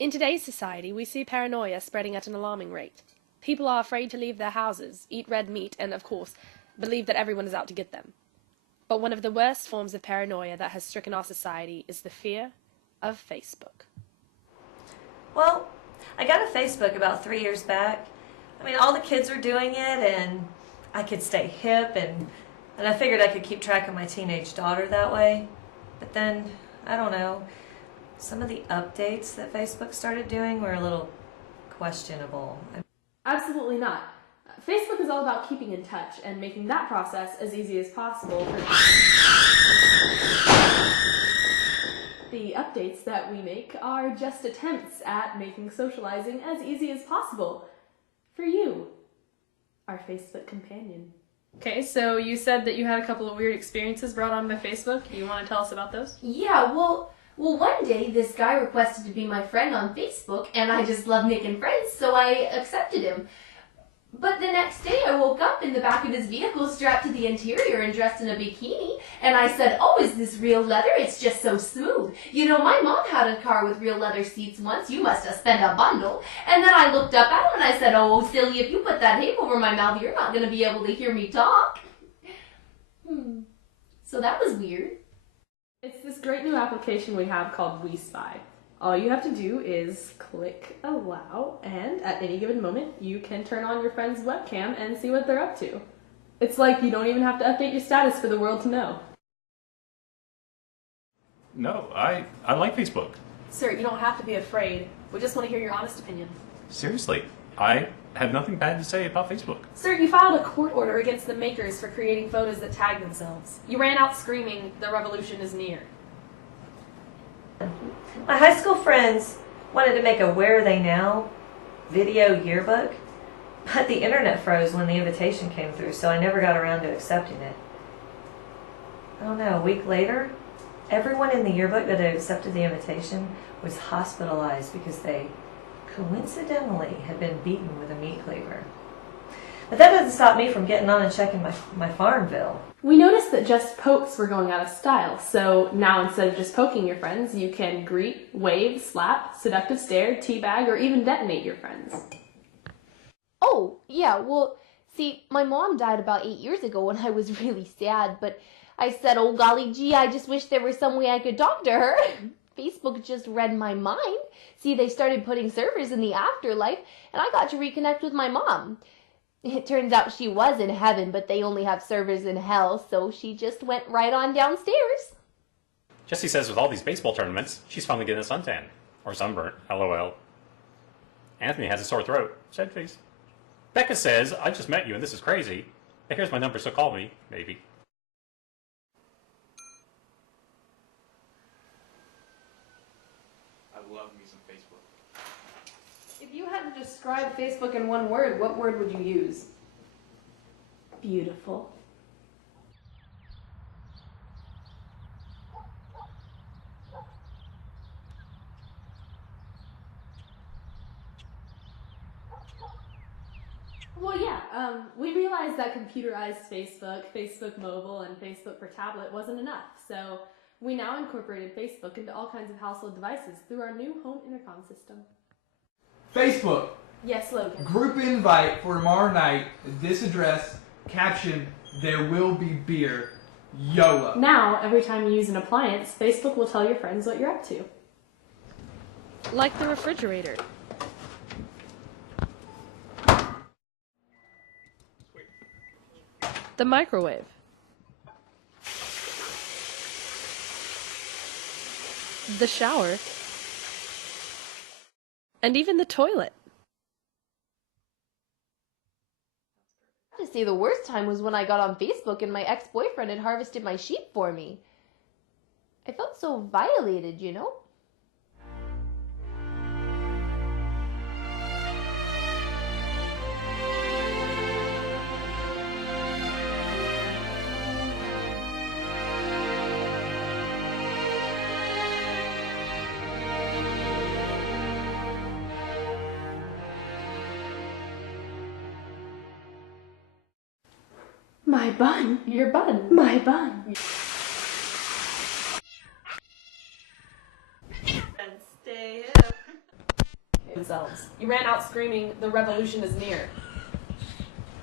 In today's society, we see paranoia spreading at an alarming rate. People are afraid to leave their houses, eat red meat, and, of course, believe that everyone is out to get them. But one of the worst forms of paranoia that has stricken our society is the fear of Facebook. Well, I got a Facebook about 3 years back. I mean, all the kids were doing it, and I could stay hip, and I figured I could keep track of my teenage daughter that way. But then, I don't know, some of the updates that Facebook started doing were a little questionable. Absolutely not. Facebook is all about keeping in touch and making that process as easy as possible for the updates that we make are just attempts at making socializing as easy as possible for you, our Facebook companion. Okay, so you said that you had a couple of weird experiences brought on by Facebook. You want to tell us about those? Yeah, well, one day this guy requested to be my friend on Facebook, and I just love making friends, so I accepted him. But the next day I woke up in the back of his vehicle strapped to the interior and dressed in a bikini, and I said, "Oh, is this real leather? It's just so smooth. You know, my mom had a car with real leather seats once. You must have spent a bundle." And then I looked up at him and I said, "Oh, silly, if you put that tape over my mouth, you're not going to be able to hear me talk." So that was weird. It's this great new application we have called We Spy. All you have to do is click allow, and at any given moment, you can turn on your friend's webcam and see what they're up to. It's like you don't even have to update your status for the world to know. No, I like Facebook. Sir, you don't have to be afraid. We just want to hear your honest opinion. Seriously, I have nothing bad to say about Facebook. Sir, you filed a court order against the makers for creating photos that tag themselves. You ran out screaming, "The revolution is near." My high school friends wanted to make a Where Are They Now video yearbook, but the internet froze when the invitation came through, so I never got around to accepting it. I don't know, a week later, everyone in the yearbook that had accepted the invitation was hospitalized because they coincidentally had been beaten with a meat cleaver. But that doesn't stop me from getting on and checking my farm bill. We noticed that just pokes were going out of style, so now instead of just poking your friends, you can greet, wave, slap, seductive stare, teabag, or even detonate your friends. Oh, yeah, well, see, my mom died about 8 years ago and I was really sad, but I said, "Oh, golly gee, I just wish there was some way I could talk to her." Facebook just read my mind. See, they started putting servers in the afterlife, and I got to reconnect with my mom. It turns out she was in heaven, but they only have servers in hell, so she just went right on downstairs. Jessie says with all these baseball tournaments, she's finally getting a suntan. Or sunburnt, LOL. Anthony has a sore throat, sad face. Becca says, "I just met you and this is crazy. But here's my number, so call me, maybe." I love me some Facebook. If you had to describe Facebook in one word, what word would you use? Beautiful. Well, yeah, we realized that computerized Facebook, Facebook Mobile, and Facebook for tablet wasn't enough, so we now incorporated Facebook into all kinds of household devices through our new home intercom system. Facebook. Yes, Logan. Group invite for tomorrow night. This address. Caption: "There will be beer. YOLO." Now, every time you use an appliance, Facebook will tell your friends what you're up to. Like the refrigerator. The microwave. The shower. And even the toilet. To say the worst time was when I got on Facebook and my ex-boyfriend had harvested my sheep for me. I felt so violated, you know? My bun. Your bun. My bun. And stay hip. themselves. You ran out screaming, "The revolution is near."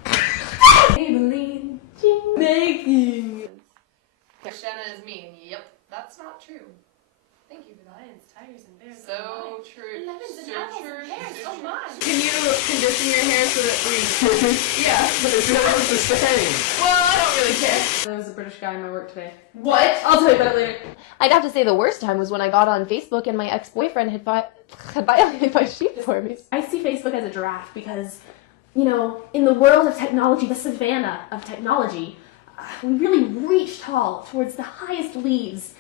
Maybelline making. Shanna is mean. Yep, that's not true. Thank you for the lions, tigers, and bears. So true. Lemons and So apples true. and pears. So Oh true. my. Can you condition your hair so that we... Yeah. It's gonna look the same. Well, I don't really care. There was a British guy in my work today. What? I'll tell you about it later. I'd have to say the worst time was when I got on Facebook and my ex-boyfriend had violated my sheep for me. I see Facebook as a giraffe because, you know, in the world of technology, the savannah of technology, we really reach tall towards the highest leaves.